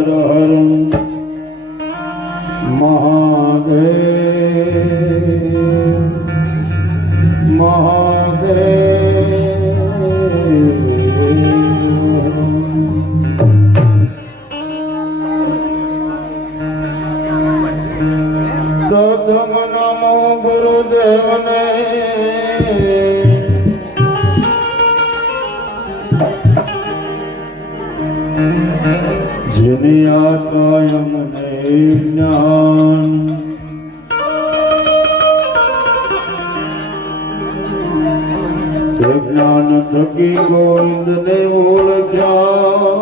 હર હર મહાદેવ પ્રથમ નમો ગુરુદેવને જેની આત્મા અમને જ્ઞાન જ્ઞાન થકી ગોવિંદને ઓળખ્યા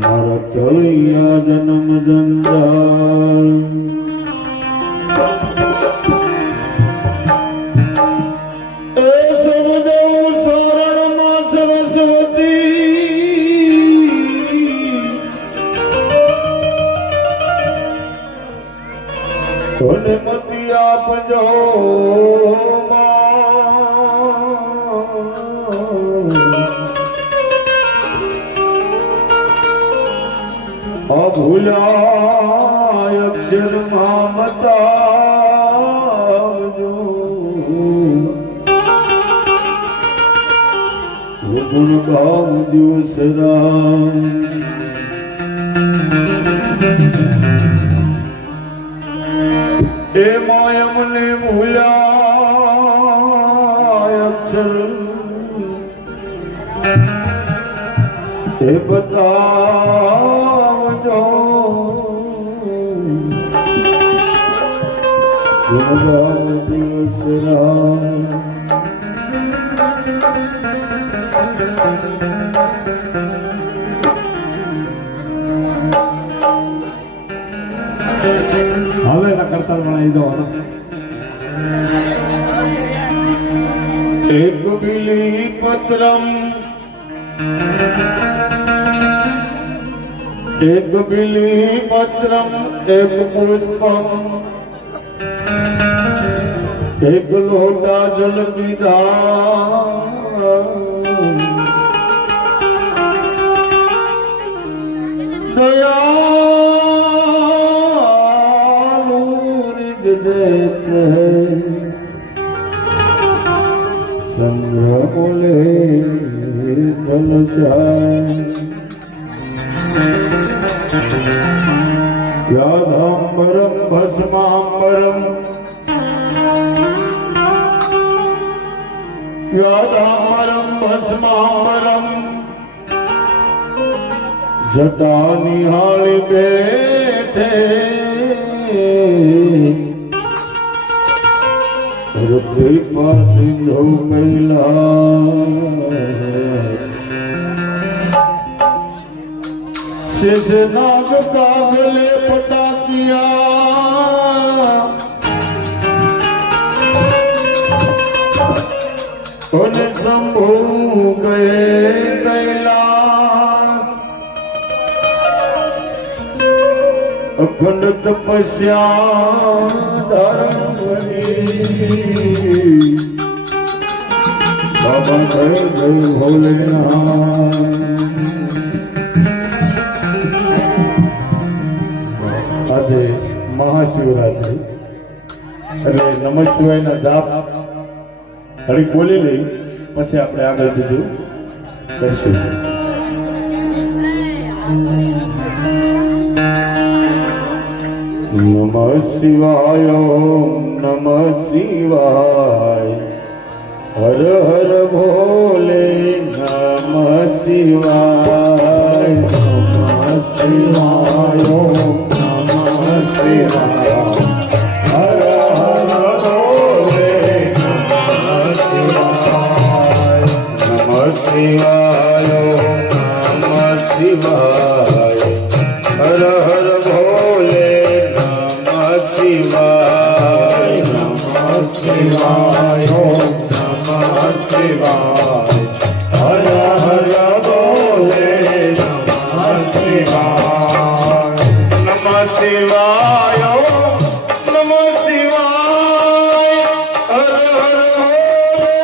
મારા ટળિયા જન્મ જંજાળ એ સમજવું શરણમાં સરસ્વતી કોને મતી આપજો અભૂલાય અક્ષરમાં મતાવજો ગુણ ગાવજો સદા એ માય મને ભૂલાય અક્ષર એ બતાવજો હવે એના કરતા બનાવી જવાનો એક બિલી પત્રમ એક બિલી પત્રમ એક પુષ્પમ એક લોટા જલ પીધા દયાલુ નિજ દેતે સંગ્રહ બોલે યાદાંબરમ ભસ્માંબરમ યાદાંબરમ ભસ્માંબરમ જટા નિહાળી બેઠે કૃપા સિંધુ કૈલાસ शेषनाग कागले पटाकिया उन्हें शंभु गए कैलाश अखंड तपस्या धर्म बाबा जय भोलेनाथ આજે મહાશિવરાત્રી એટલે નમઃ શિવાયના જાપ ઘડી બોલી લઈ પછી આપણે આગળ બીજું કરશું. નમઃ શિવાય નમઃ શિવાય હર હર ભોલે નમઃ શિવાય નમઃ શિવાય શિવાય હર હર ભોલે નમઃ શિવાય નમઃ શિવાય નમઃ શિવાય હર હર ભોલે નમઃ શિવાય નમઃ શિવાય નમઃ શિવાય હર હર ભોલે નમઃ શિવાય નમઃ શિવાય નમઃ શિવાય હર હર ભોલે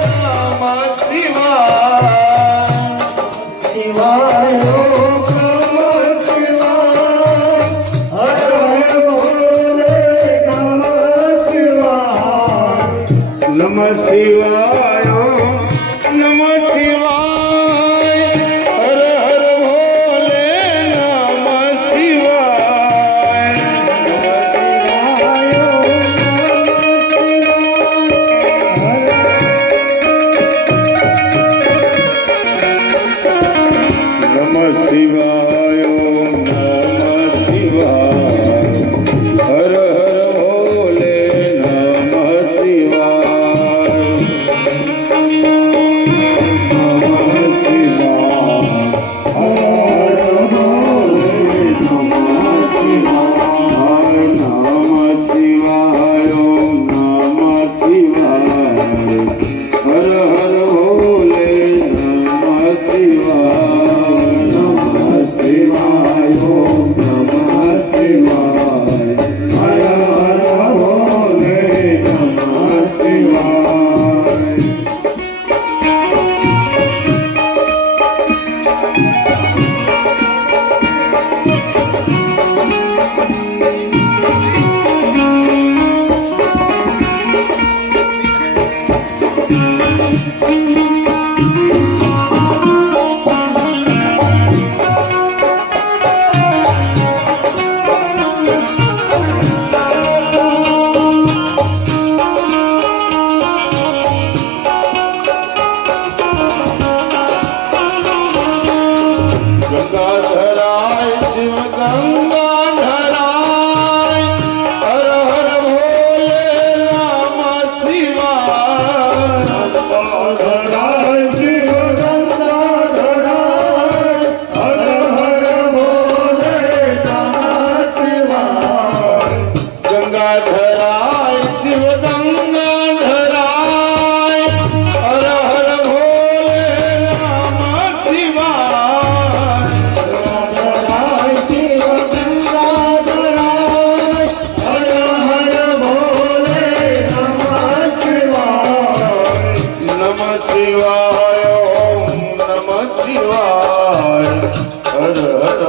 નમઃ શિવાય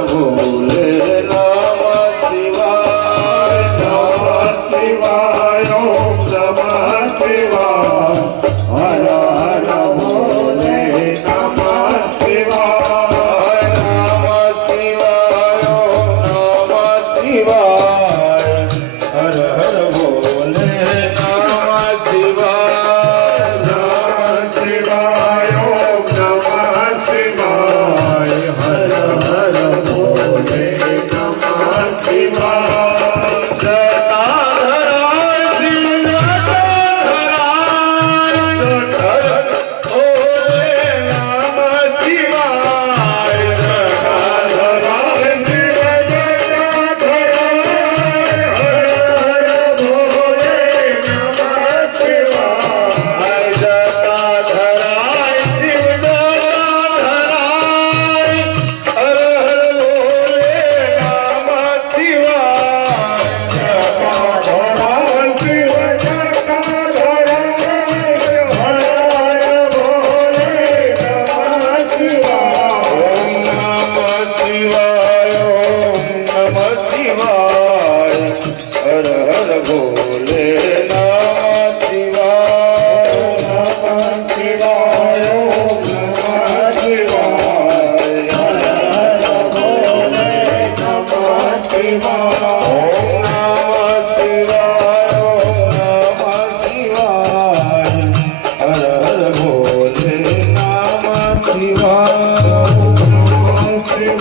ભોલે નમઃ શિવાય નમઃ શિવાય ઓમ નમઃ શિવાય હર હર ભોલે નમઃ શિવાય નમઃ શિવાય ઓમ નમઃ શિવાય હર હર ભોલે નમઃ શિવાય નમઃ શિવાય ઓમ નમઃ શિવાય હર હર ભોલે નમઃ શિવાય જટાધરાય શિવ જટાધરાય ભોલે નમઃ શિવાય જટાધરાય શિવ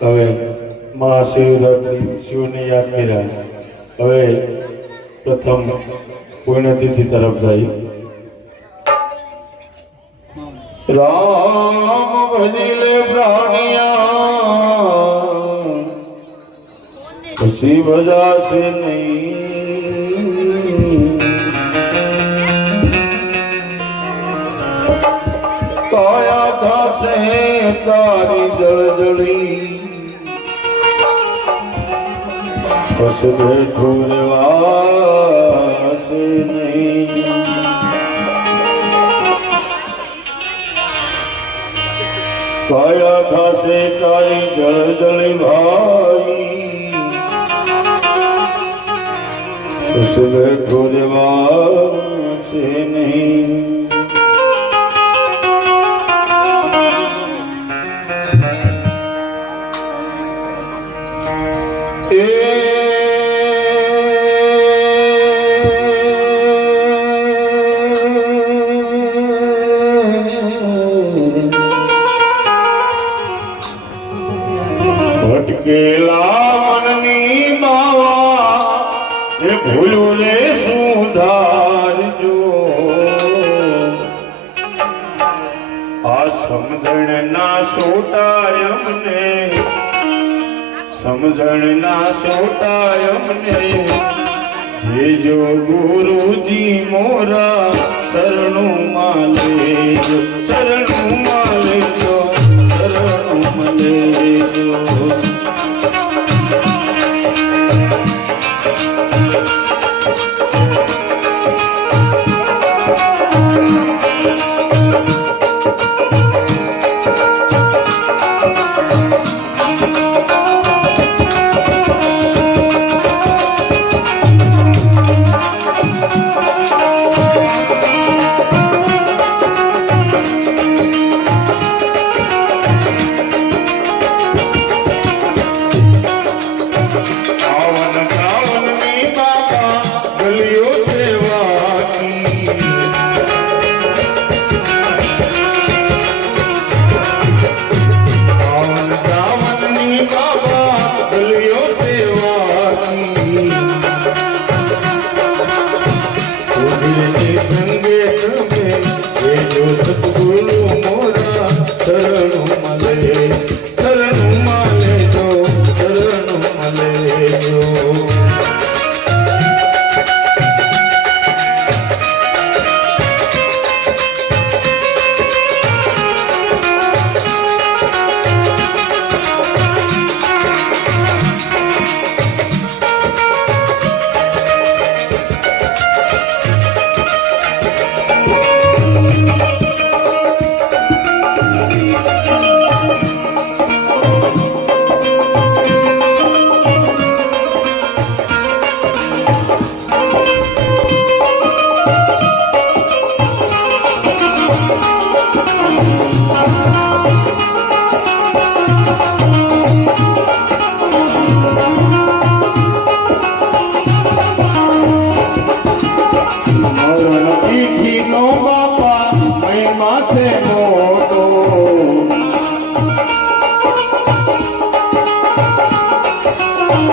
હવે મહાશિવરાત્રિ શિવને યાદ કર્યા. હવે પ્રથમ પુણ્યતિથિ તરફ જાય. રામ ભજીલે પ્રાણિયા પછી ભજાશે નહીં. કાયા થશે તારી જળજળી કસ બેઠો રેવાશે નહીં. કાયા થશે તારી જળજળી ભાઈ કસ બેઠો રેવાશે નહીં. ભટકેલા મનની બાવા એ ભૂલું રે સુધારજો. આ સમજણના સોટાય અમને સમજણના સોટાય અમને ભેજો ગુરુજી મોરા શરણુમાં લેજો શરણુમાં લેજો શરણુમાં લેજો. પાવન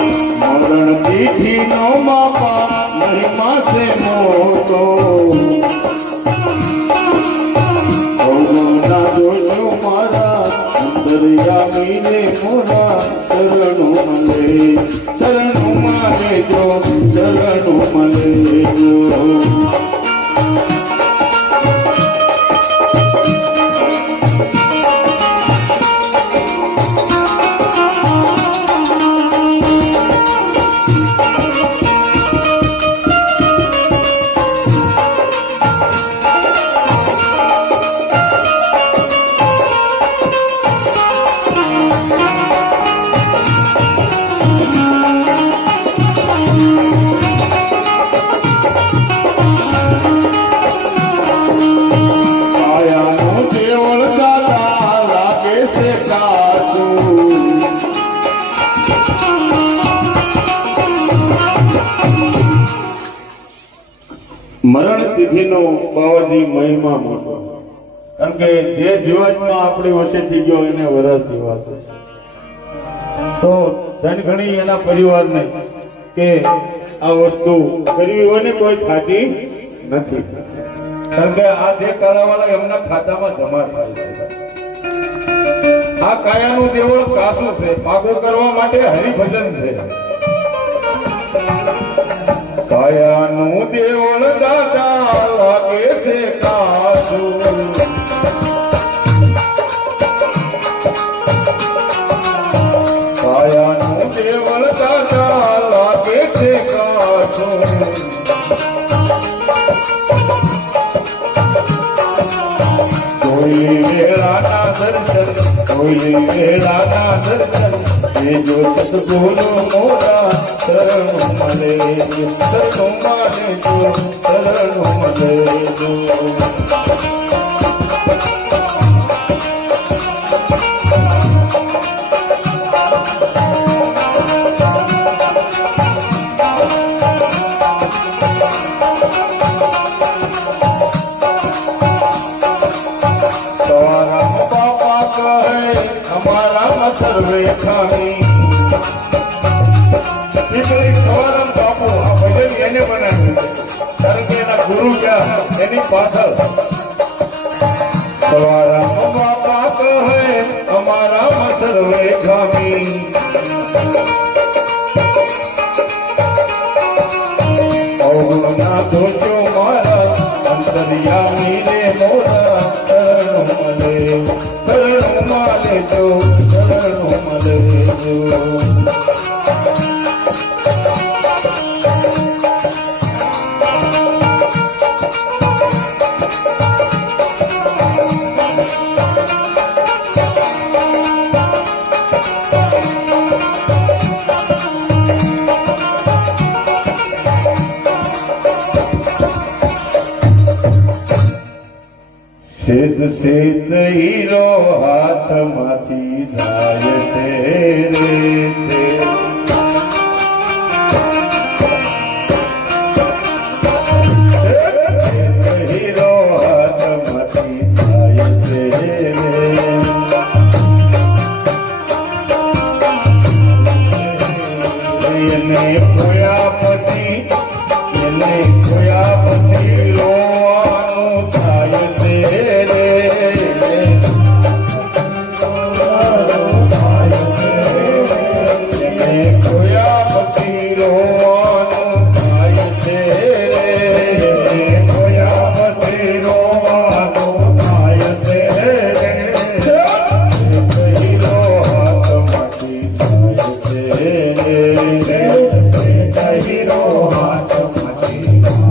મરણ તિથિનો બાપા મહિમા છે મોટો ભગવાનના દોષો મારા અંતર્યામીને મોરા શરણોમાં લેજો શરણોમાં લેજો મરણ તિથિનો બાવાજી મહિમા મોટો કારણ કે જે જીવાતમાં આપણી વસે થઈ ગયો એને વરસ જેવા છે તો ધન ઘણી એના પરિવારને કે આ વસ્તુ કરવી હોય ને કોઈ થાતી નથી કારણ કે આ જે કાળાવાળા એમના ખાતામાં જમા થાય છે આ કાયાનું દેવળ કાસું છે પાકો કરવા માટે હરિભજન છે કાયાનું દેવળ દાદા લાગે છે કાસું કાયાનું દેવળ દાદા લાગે છે કાસું કોઈ વેળાના દર્શન કોઈ વેળાના દર્શન એ જો સતગુરુ મોરા શરણો મળે શરણો મળે જો શરણો મળે જો સર્વે ખામી સવારમ બાપુ આ ભજન એને બનાવ્યું કારણ કે એના ગુરુ ક્યાં એની પાછળ સવારમ બાપા કહે અમારા સર્વે ખામી અવગુણના દોષો મારા અંતર્યામી ને મોરા શરણો મળે શરણો મળે તો શેત શેત હીરો હાથમાંથી જાય છે રે હીરો હાથમાંથી જાય છે રે એને ખોયા પછી રોવાનું થાય છે હીરો હાથમાંથી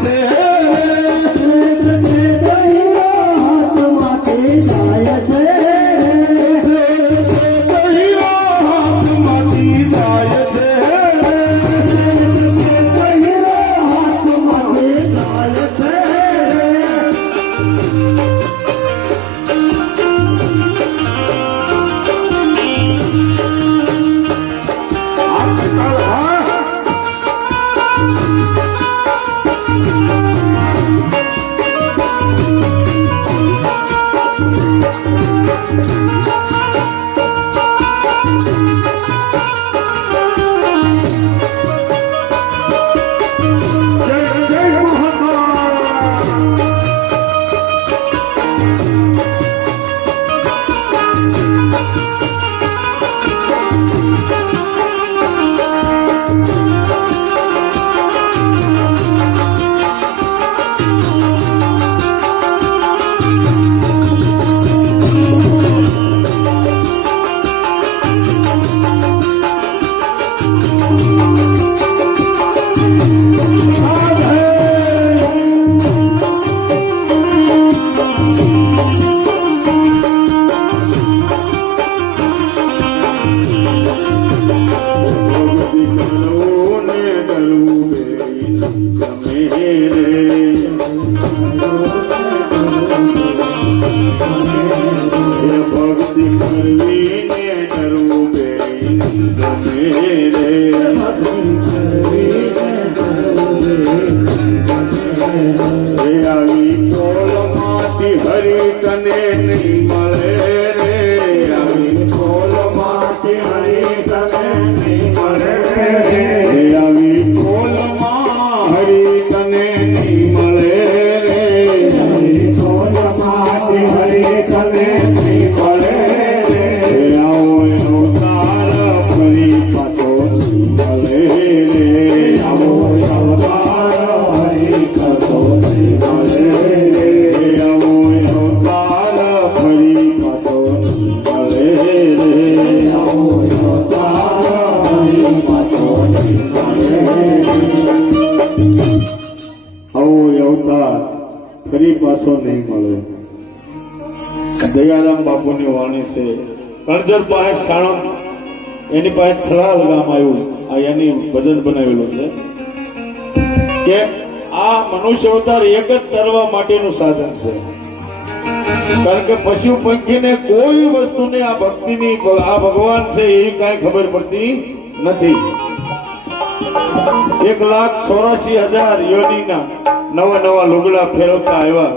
છે હાથમાંથી જાય છે હાથમાંથી જાય છે હાથમાંથી જાય છે ફરી પાછો નહીં મળે. દયારામ બાપુની વાણી છે. કણજર પાસે સાણંદ એની પાસે થરાલ ગામ આવ્યું. આ એની ભજન બનાવેલું છે કે આ મનુષ્ય અવતાર એક જ તરવા માટેનું સાધન છે. કારણ કે પશુ પંખીને કોઈ વસ્તુને આ ભક્તિની આ ભગવાન છે એવી કાંઈ ખબર પડતી નથી. 1,84,000 યોનીના નવા નવા લુગડા ફેરવતા આવ્યા.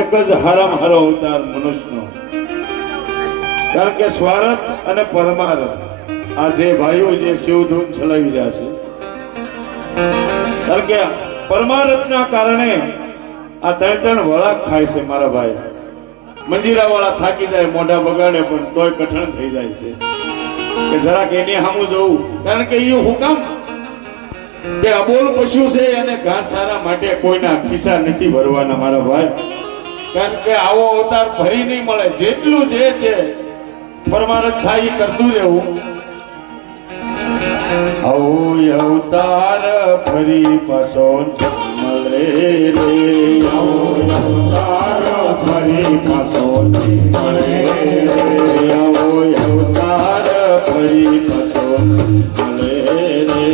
એક જ હારામ હારો અવતાર મનુષ્યનો. કારણ કે સ્વાર્થ અને પરમાર્થ આ જે ભાઈઓ જે શિવધૂન ચલાવી રહ્યા છે, કારણ કે પરમાર્થના કારણે આ ત્રણ વળાક ખાય છે. મારા ભાઈ મંજીરા વાળા થાકી જાય, મોઢા બગાડે, પણ તોય કઠણ થઈ જાય છે કે જરાક એની સામું જોવું. કારણ કે એ હુકામ કે અબોલ પશુ છે એને ઘાસ સારા માટે કોઈના ખિસ્સા નથી ભરવાના મારા ભાઈ. કારણ કે આવો અવતાર ભરી નહીં મળે. જેટલું જે છે પરમાર્થ થાય એ કરતું રહેવું. આવો અવતાર ફરી પાછો મળે રે. આવો અવતાર ફરી પાછો મળે રે. આવો અવતાર ફરી પાછો મળે રે.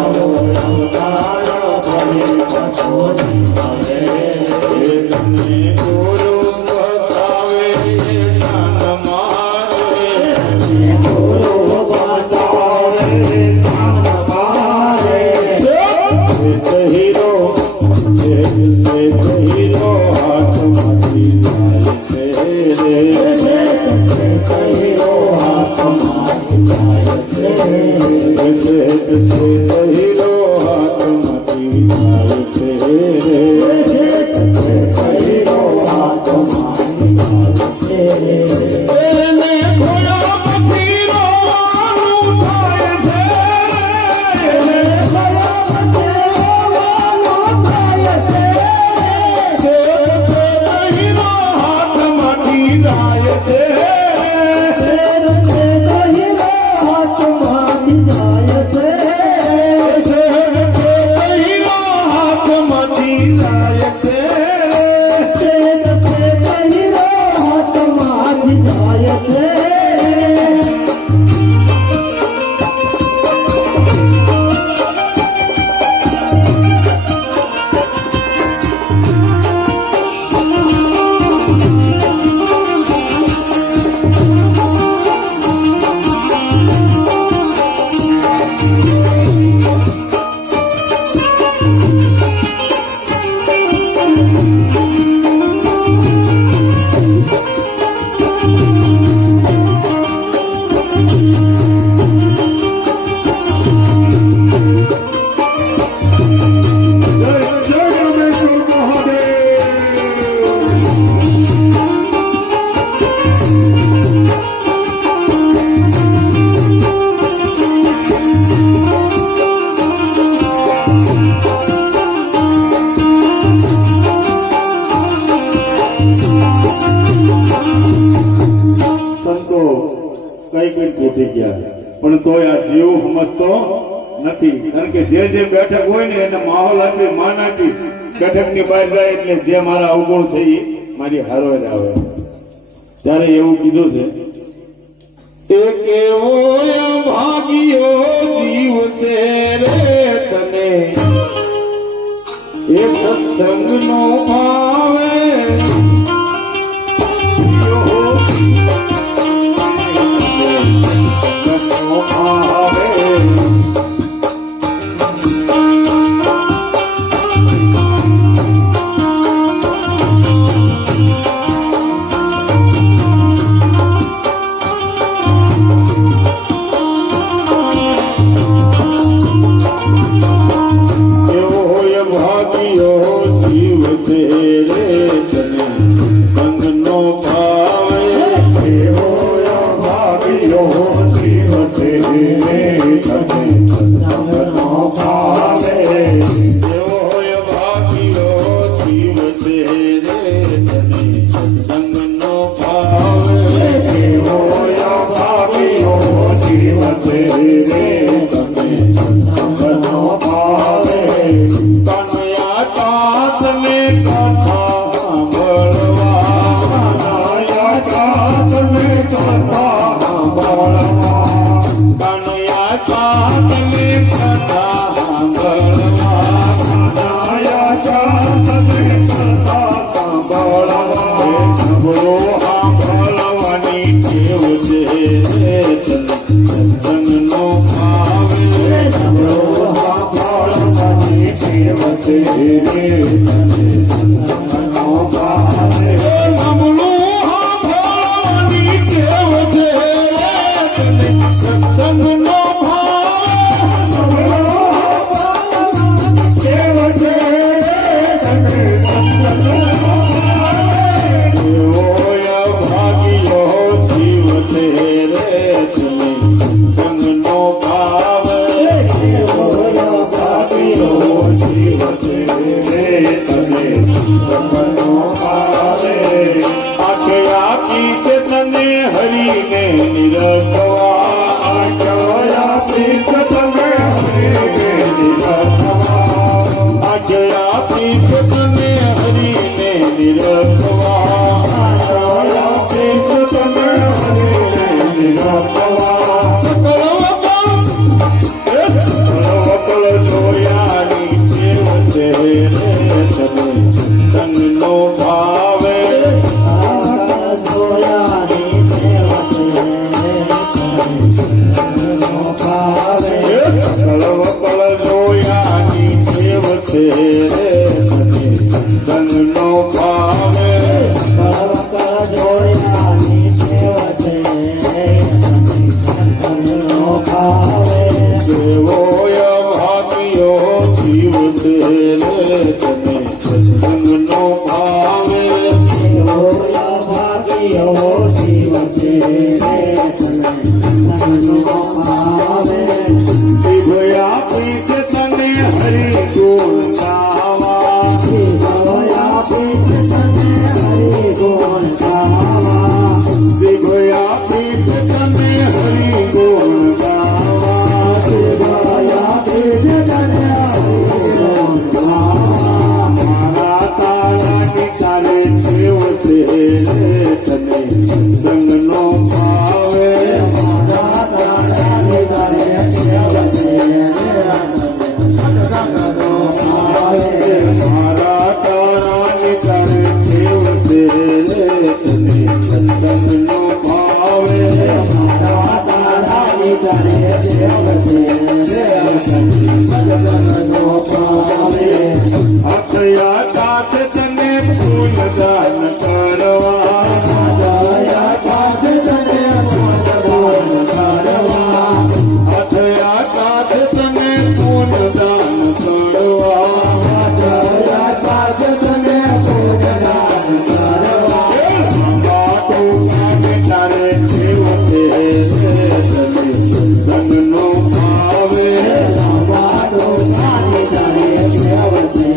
આવો અવતાર ફરી પાછો મળે રે. તમને ગુરુ બતાવે શાન મારે. ગુરુ બતાવે શાન મારે. હીરો હીરો હાથમાંથી જાય છે રે. હીરો હાથમાંથી જાય છે. હીરો હાથમાંથી જાય છે રે. હીરો હાથમાંથી જાય છે રે. એને ખોયા પછી રોવાનું થાય છે. એને ખોયા પછી રોવાનું થાય છે. હીરો હાથમાંથી જાય છે. હીરો હાથમાંથી જાય છે પેટ પેટ હીરો હાથમાંથી જાય છે સંતો કઈ કઈ તૂટી ગયા પણ તોય આ જીવ સમજતો નથી કારણ કે જે બેઠક હોય ને એને માહોલ આપી માન આપી બેઠક ની બહાર જાય એટલે જે મારા અવગુણ છે એ મારી હારો જ આવે ત્યારે એવું કીધું છે એક એવો ભાગ્યો જીવ છે રે તને એ સત્સંગ નો ભાવે હથયા કાચ તને ફૂલદાન કરવા દયા કાચ તને ફૂલદાન કરવા હથયા કાચ તને ફૂલદાન કરવા દયા કાચ તને ફૂલદાન કરવા બાટો કામે તારે જીવ છે સંગનો ભાવે સંવાદો સાની તારે દેવ છે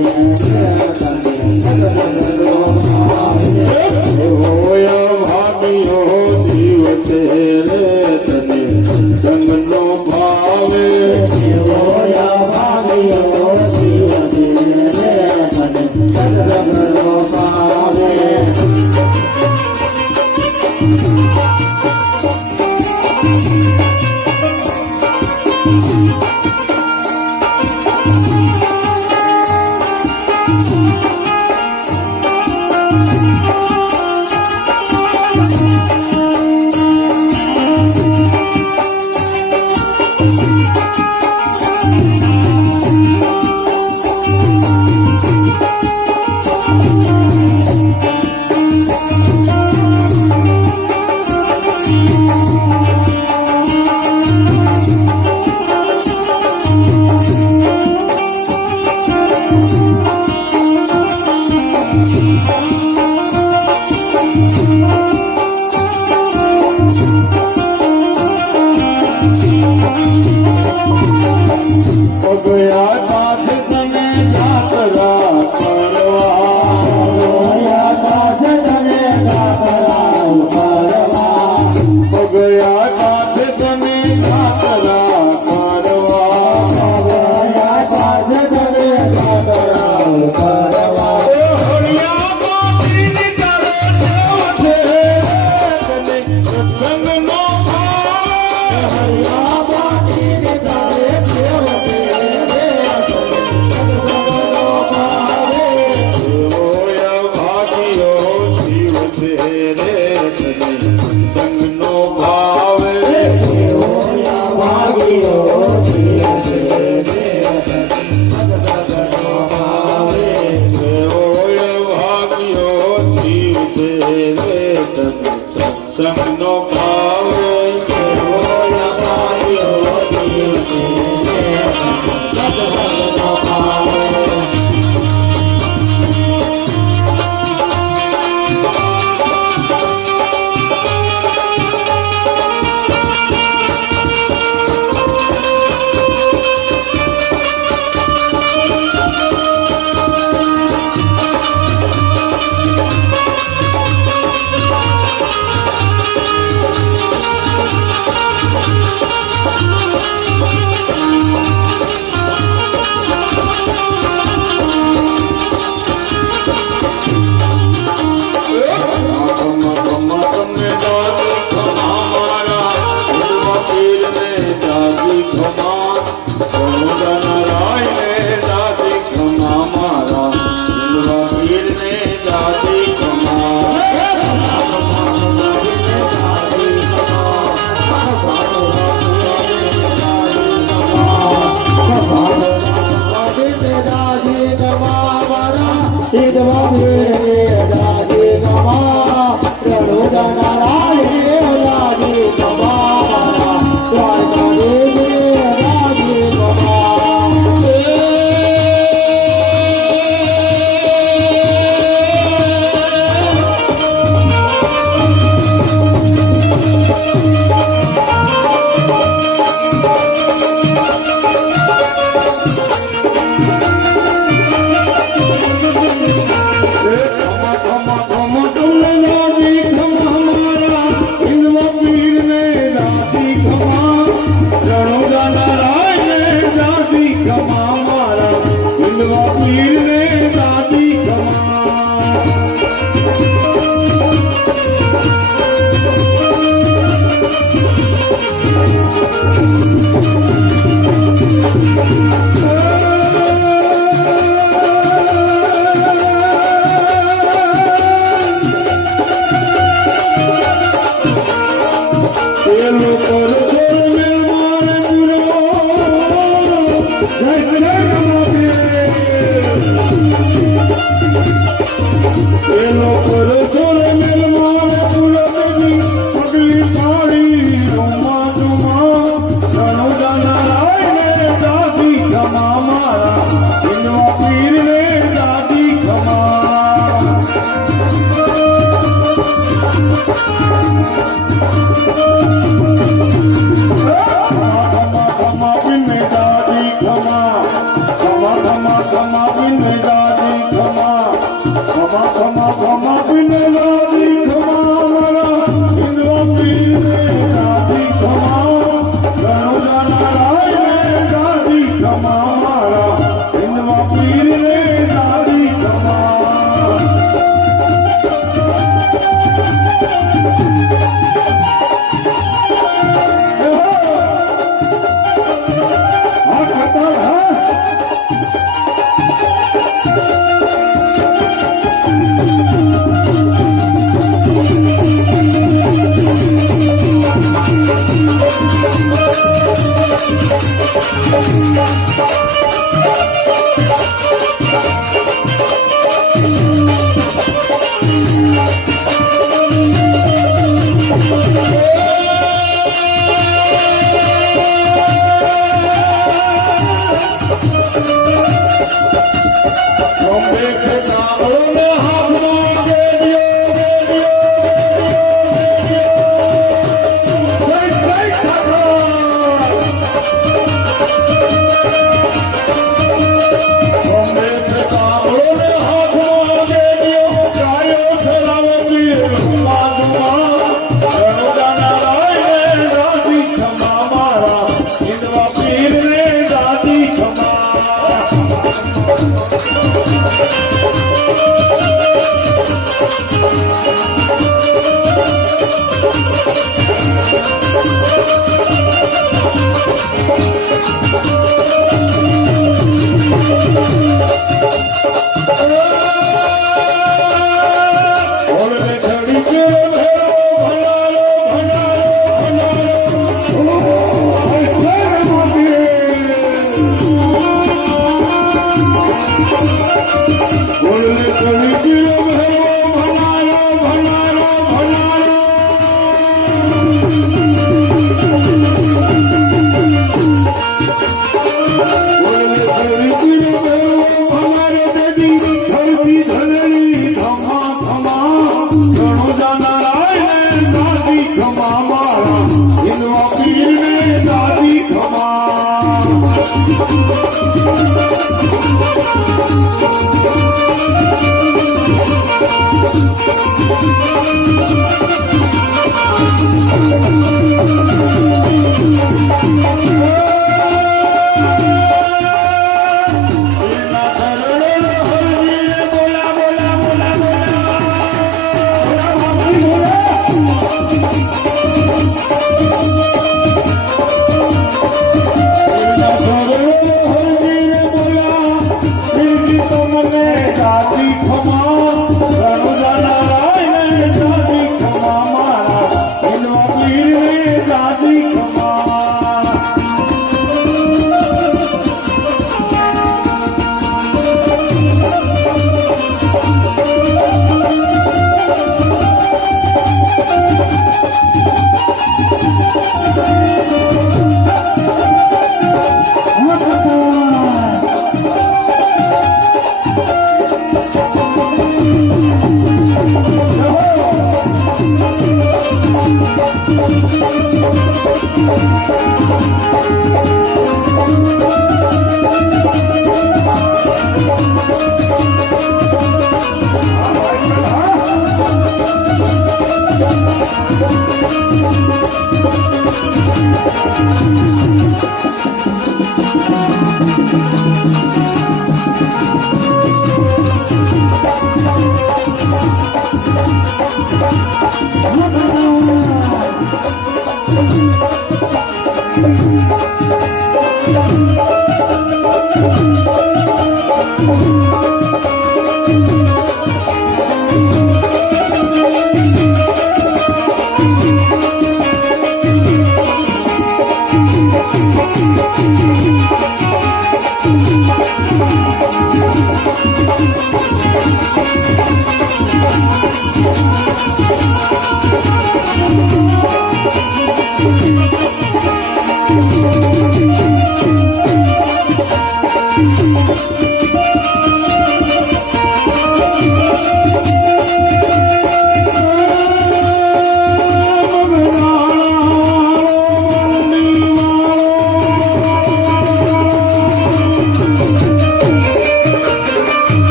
હોય ભાગ્યો જીવ છે રે તને સંગનો ભાવે દેવોયા ભાગ્યો શિવ રે મને સદરગરો પાવે પગયા કાચ તને જાતરા કરવા દયા કાચ તને જાતરા કરવા પગયા કાચ તને જાતરા કરવા દયા કાચ તને જાતરા કરવા હરિયા માટીની તારે દેવ છે તને સત્સંગનો હરિયા માટીને તારે દેવ છે સદરગરો પાવે હોય ભાગ્યો જીવ છે રે તને સંગનો ભાવે દેવોયા ભાગ્યો શિવ રે સદરગરો પાવે હોય ભાગ્યો જીવ છે રે તને સંગનો ભાવે દેવોયા ભાગ્યો શિવ રે સદરગરો પાવે ખમા ખમા ખમા તુલના જી ખમા મને દાદી ખમા